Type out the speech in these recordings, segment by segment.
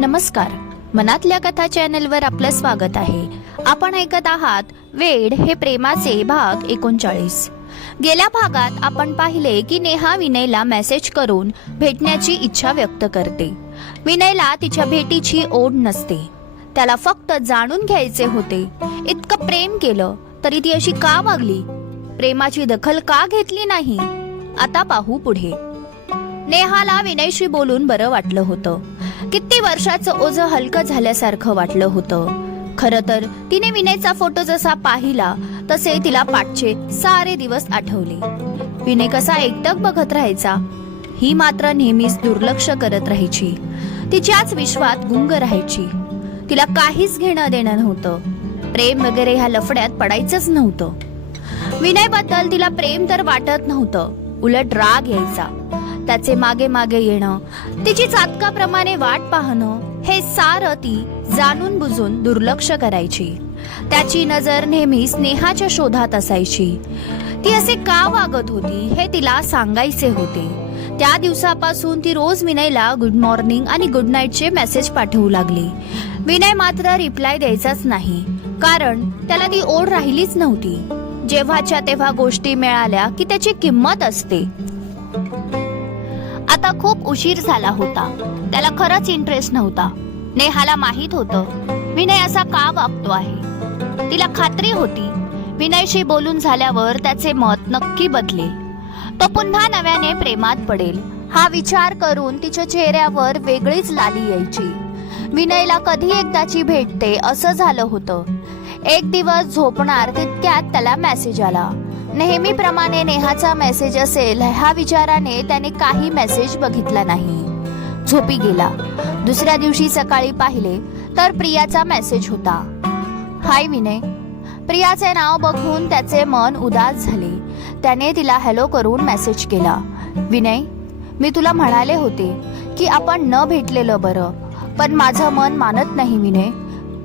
नमस्कार. मनातल्या कथा चॅनलवर आपलं स्वागत आहे. आपण ऐकत आहात वेड हे प्रेमाचे भाग एकोणचाळीस. गेल्या भागात आपण पाहिले की नेहा विनयला मेसेज करून भेटण्याची इच्छा व्यक्त करते. विनयला तिच्या भेटीची ओढ नसते. त्याला फक्त जाणून घ्यायचे होते. इतकं प्रेम केलं तरी ती अशी का वागली? प्रेमाची दखल का घेतली नाही? आता पाहू पुढे. नेहाला विनयशी बोलून बरं वाटलं होतं. किती वर्षाचं ओझं हलकं झाल्यासारखं वाटलं होतं. खर तर तिने विनयचा फोटो जसा पाहिला तसे तिला पाठचे सारे दिवस आठवले. विनय कसा एकटक बघत राहायचा ही मात्र नेहमीच दुर्लक्ष करत राहायची. तिच्याच विश्वात गुंग राहायची. तिला काहीच घेणं देणं नव्हतं. प्रेम वगैरे ह्या लफड्यात पडायचंच नव्हतं. विनयबद्दल तिला प्रेम तर वाटत नव्हतं. उलट राग यायचा. त्याचे मागे मागे येणं तिची चातकाप्रमाणे वाट पाहणं हे सारं ती जाणून बुजून दुर्लक्ष करायची. त्याची नजर नेहमी स्नेहाच्या शोधात असायची. ती असे का वागत होती हे तिला सांगायचे होते. त्या दिवसापासून ती रोज विनयला गुड मॉर्निंग आणि गुड नाईटचे मेसेज पाठवू लागली. विनय मात्र रिप्लाय द्यायचाच नाही कारण त्याला ती ओढ राहिलीच नव्हती. जेव्हाच्या तेव्हा गोष्टी मिळाल्या की त्याची किंमत असते. खूप उशीर झाला होता. त्याला खरंच इंटरेस्ट नव्हता. नेहाला माहीत होतं विनय असा का वागतो आहे? तिला खात्री होती. विनयशी बोलून झाल्यावर त्याचे मत नक्की बदले तो पुन्हा नव्याने प्रेमात पडेल. हा विचार करून तिच्या चेहऱ्यावर वेगळीच लाली यायची. विनयला कधी एकदाची भेटते असं झालं होतं. एक दिवस झोपणार तितक्यात त्याला मेसेज आला. नेहमीप्रमाणे नेहाचा मेसेज असेल ह्या विचाराने त्याने काही मेसेज बघितला नाही. झोपी गेला. दुसऱ्या दिवशी सकाळी पाहिले तर प्रियाचा मेसेज होता. हाय विनय. प्रियाचे नाव बघून त्याचे मन उदास झाले. त्याने तिला हॅलो करून मेसेज केला. विनय मी तुला म्हणाले होते की आपण न भेटलेलं बरं पण माझं मन मानत नाही विनय.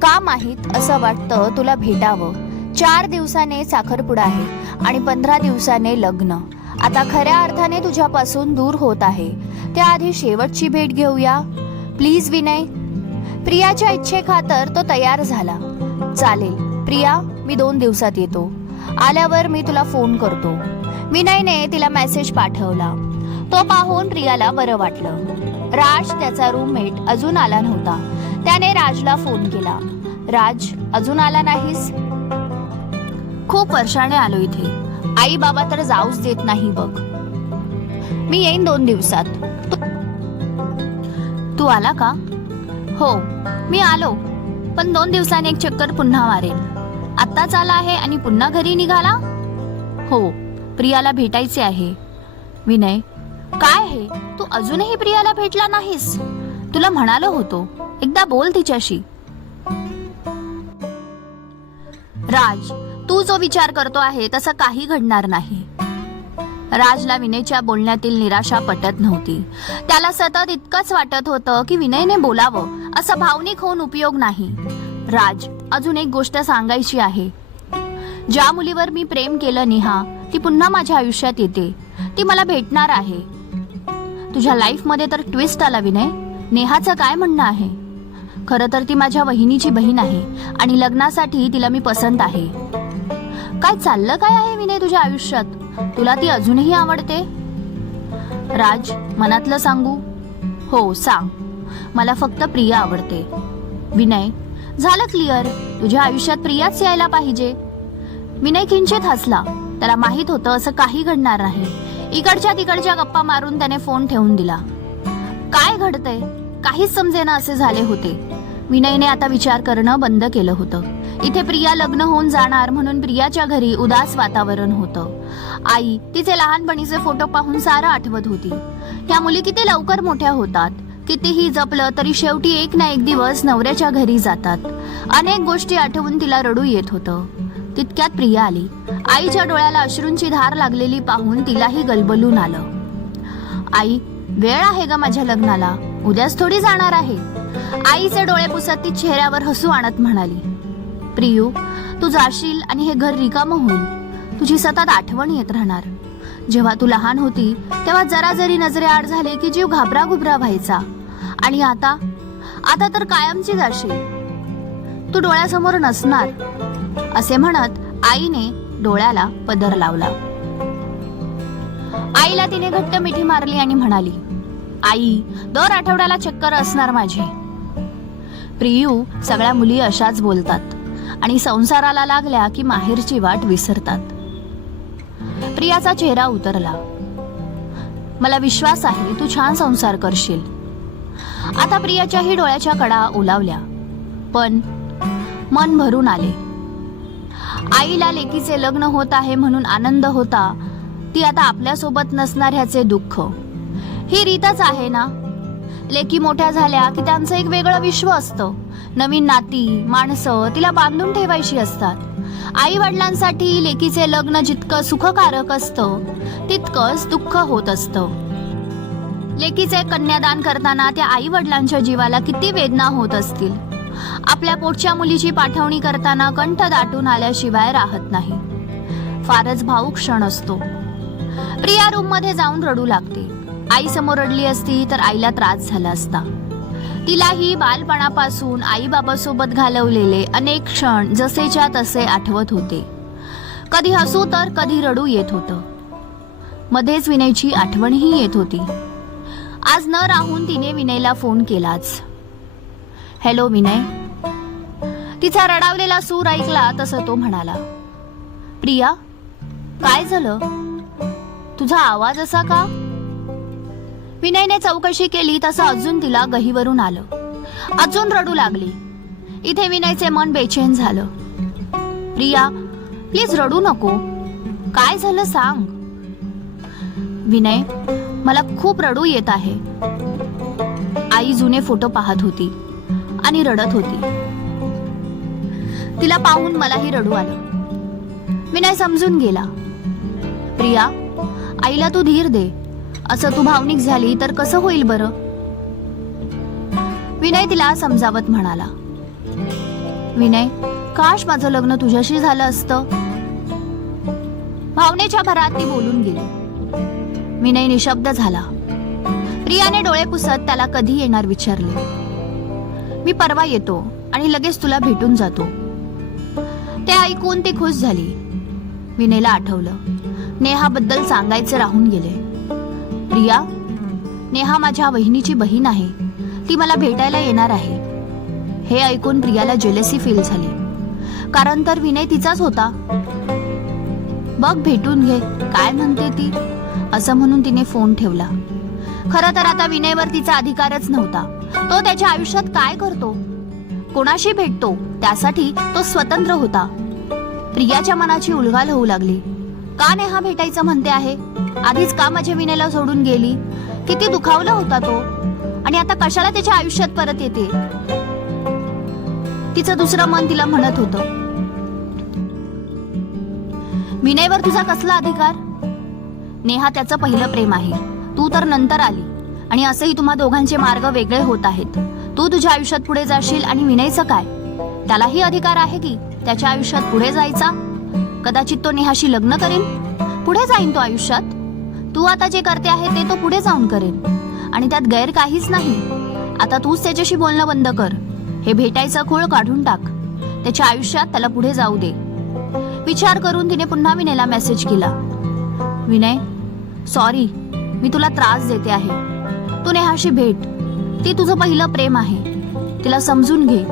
का माहीत असं वाटतं तुला भेटावं. चार दिवसाने साखरपुडा आहे. आणि पंधरा दिवसाने लग्न. आता खऱ्या अर्थाने तुझ्यापासून दूर होत आहे. त्याआधी शेवटची भेट घेऊया. प्लीज विनय प्रियाच्या इच्छेखातर तो तयार झाला. चालेल प्रिया मी दोन दिवसात येतो. आल्यावर मी तुला फोन करतो. विनयने तिला मेसेज पाठवला. तो पाहून प्रियाला बरं वाटलं. राज त्याचा रूममेट अजून आला नव्हता. त्याने राजला फोन केला. राज अजून आला नाहीस? खूप वर्षाने आलो इथे. आई बाबा तर जाऊच देत नाही बघ. मी येईन दोन दिवसात. तू- आला का? हो मी आलो. पण दोन दिवसांनी एक चक्कर पुन्हा मारेन. आत्ताच आला आहे आणि पुन्हा घरी निघाला? हो प्रियाला भेटायचे आहे. विनय काय हे? तू अजूनही प्रियाला भेटला नाहीस? तुला म्हणालो होतो. एकदा बोल तिच्याशी. राज तू जो विचार करतो आहे तसं काही घडणार नाही. राजला विनयच्या बोलण्यातील निराशा पटत नव्हती. त्याला सतत इतकंच वाटत होतं की विनयने बोलावं असं भावनिक होऊन उपयोग नाही. राज अजून एक गोष्ट सांगायची आहे. ज्या मुलीवर मी प्रेम केलं नेहा ती पुन्हा माझ्या आयुष्यात येते. ती मला भेटणार आहे. तुझ्या लाईफमध्ये तर ट्विस्ट आला विनय. नेहाचं काय म्हणणं आहे? खरं तर ती माझ्या वहिनीची बहीण आहे आणि लग्नासाठी तिला मी पसंत आहे. काय चाललं काय आहे विनय तुझ्या आयुष्यात? तुला ती अजूनही आवडते? राज मनातलं सांगू? हो सांग. मला फक्त प्रिया आवडते. विनय झालं क्लिअर? तुझ्या आयुष्यात प्रियाच यायला पाहिजे. विनय किंचित हसला. त्याला माहीत होतं असं काही घडणार नाही. इकडच्या तिकडच्या गप्पा मारून त्याने फोन ठेवून दिला. काय घडतंय? काहीच समजेना असे झाले होते. विनयने आता विचार करणं बंद केलं होतं. इथे प्रिया लग्न होऊन जाणार म्हणून प्रियाच्या घरी उदास वातावरण होतं. आई तिचे लहानपणीचे फोटो पाहून सारं आठवत होती. ह्या मुली किती लवकर मोठ्या होतात. कितीही जपलं तरी शेवटी एक ना एक दिवस नवऱ्याच्या घरी जातात. अनेक गोष्टी आठवून तिला रडू येत होतं. तितक्यात प्रिया आली. आईच्या डोळ्याला अश्रूंची धार लागलेली पाहून तिलाही गलबलून आलं. आई वेळ आहे ग माझ्या लग्नाला. उद्याच थोडी जाणार आहे. आईचे डोळे पुसत ती चेहऱ्यावर हसू आणत म्हणाली. प्रियू तू जाशील आणि हे घर रिकामं होईल तुझी सतत आठवण येत राहणार. जेव्हा तू लहान होती तेव्हा जरा जरी नजरे आड झाले की जीव घाबरा घुबरा व्हायचा. आणि आता? आता तर कायमची जाशील. तू डोळ्यासमोर नसणार असे म्हणत आईने डोळ्याला पदर लावला. आईला तिने घट्ट मिठी मारली आणि म्हणाली आई दर आठवड्याला चक्कर असणार माझी. प्रियू सगळ्या मुली अशाच बोलतात. आणि संसाराला लागल्या की माहेरची वाट विसरतात. प्रियाचा चेहरा उतरला. मला विश्वास आहे तू छान संसार करशील. आता प्रियाच्याही डोळ्याच्या कडा ओलावल्या. पण मन भरून आले. आईला लेकीचे लग्न होत आहे म्हणून आनंद होता. ती आता आपल्यासोबत नसणार ह्याचे दुःख. ही रीतच आहे ना? लेकी मोठ्या झाल्या की त्यांचं एक वेगळं विश्व असतं. नवीन नाती माणसं तिला बांधून ठेवायची असतात. आई वडिलांसाठी लेकीचे लग्न जितकं सुखकारक असतं तितकंच दुःख होत असतं. लेकीचे कन्यादान करताना त्या आई वडिलांच्या जीवाला किती वेदना होत असतील. आपल्या पोटच्या मुलीची पाठवणी करताना कंठ दाटून आल्याशिवाय राहत नाही. फारच भाऊ क्षण असतो. प्रिया रूममध्ये जाऊन रडू लागते. आई समोर रडली असती तर आईला त्रास झाला असता. तिलाही बालपणापासून आई बाबासोबत घालवलेले अनेक क्षण जसेच्या तसे आठवत होते. कधी हसू तर कधी रडू येत होतं. मध्येच विनयची आठवणही येत होती. आज न राहून तिने विनयला फोन केलाच. हॅलो विनय. तिचा रडावलेला सूर ऐकला तसं तो म्हणाला प्रिया काय झालं? तुझा आवाज असा का? विनयने चौकशी केली तसं अजून तिला गहीवरून आलं. अजून रडू लागली. इथे विनयचे मन बेचैन झालं. प्रिया प्लीज रडू नको. काय झालं सांग. विनय मला खूप रडू येत आहे. आई जुने फोटो पाहत होती आणि रडत होती. तिला पाहून मलाही रडू आलं. विनय समजून गेला. प्रिया आईला तू धीर दे. असं तू भावनिक झाली तर कसं होईल बरं? विनय तिला समजावत म्हणाला. विनय काश माझं लग्न तुझ्याशी झालं असतं? भावनेच्या भरात ती बोलून गेली. विनय निशब्द झाला. प्रियाने डोळे पुसत त्याला कधी येणार विचारले. मी परवा येतो आणि लगेच तुला भेटून जातो. ते ऐकून ती खुश झाली. विनयला आठवलं. नेहाबद्दल सांगायचे राहून गेले. प्रिया नेहा माझ्या वहिनीची बहीण आहे. ती मला भेटायला येणार आहे. हे ऐकून प्रियाला जेलसी फील झाली. कारण तर विनय तिचाच होता. बघ भेटून घे काय म्हणते ती? असं म्हणून तिने फोन ठेवला. खरं तर आता विनयवर तिचा अधिकारच नव्हता. तो त्याच्या आयुष्यात काय करतो? कोणाशी भेटतो? त्यासाठी तो स्वतंत्र होता. प्रियाच्या मनाची उलगाल होऊ लागली. का नेहा भेटायचं म्हणते आहे? आधीच का माझ्या विनेला सोडून गेली? किती दुखावला होता तो. आणि आता कशाला त्याच्या आयुष्यात परत येते? तिचं दुसरं मन तिला म्हणत होतं. विनयवर तुझा कसला अधिकार? नेहा त्याचं पहिलं प्रेम आहे. तू तर नंतर आली. आणि असंही तुम्हा दोघांचे मार्ग वेगळे होत आहेत. तू तुझ्या आयुष्यात पुढे जाशील आणि विनयचं काय? त्यालाही अधिकार आहे की त्याच्या आयुष्यात पुढे जायचा? कदाचित तो नेहाशी लग्न करेल पुढे जाईन तो आयुष्यात. तू आता जे करते आहे ते तो पुढे जाऊन करेल आणि त्यात गैर काहीच नाही. आता तूच त्याच्याशी बोलणं बंद कर. हे भेटायचं खोळ काढून टाक. त्याच्या आयुष्यात त्याला पुढे जाऊ दे. विचार करून तिने पुन्हा विनयला मेसेज केला. विनय सॉरी मी तुला त्रास देते आहे. तू नेहाशी भेट. ती तुझं पहिलं प्रेम आहे. तिला समजून घे.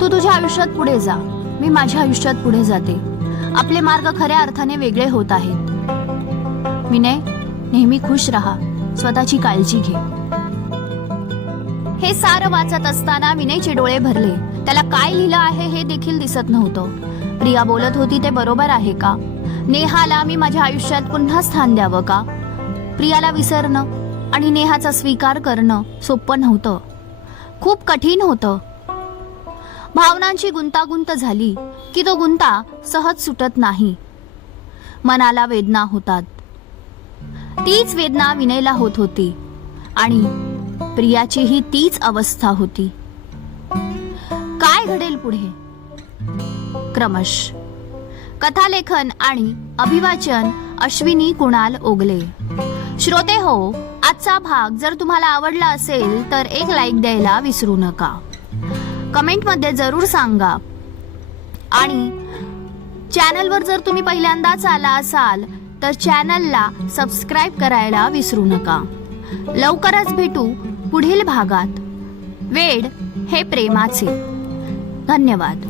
तू तुझ्या आयुष्यात पुढे जा. मी माझ्या आयुष्यात पुढे जाते. आपले मार्ग खऱ्या अर्थाने वेगळे होत आहेत. विनय नेहमी खुश राहा. स्वतःची काळजी घे. हे सारं वाचत असताना विनयचे डोळे भरले. त्याला काय लिहिलं आहे हे देखील दिसत नव्हतं. प्रिया बोलत होती ते बरोबर आहे का? नेहाला मी माझ्या आयुष्यात पुन्हा स्थान द्यावं का? प्रियाला विसरणं आणि नेहाचा स्वीकार करणं सोपं नव्हतं. खूप कठीण होतं. भावनांची गुंतागुंत झाली की तो गुंता सहज सुटत नाही. मनाला वेदना होतात. तीच वेदना विनयला होत होती आणि प्रियाचीही तीच अवस्था होती. काय घडेल पुढे? क्रमश. कथालेखन आणि अभिवाचन अश्विनी कुणाल ओगले. श्रोते हो आजचा भाग जर तुम्हाला आवडला असेल तर एक लाईक द्यायला विसरू नका. कमेंटमध्ये जरूर सांगा. आणि चॅनलवर जर तुम्ही पहिल्यांदाच आला असाल तर चॅनलला सबस्क्राईब करायला विसरू नका. लवकरच भेटू पुढील भागात. वेड हे प्रेमाचे. धन्यवाद.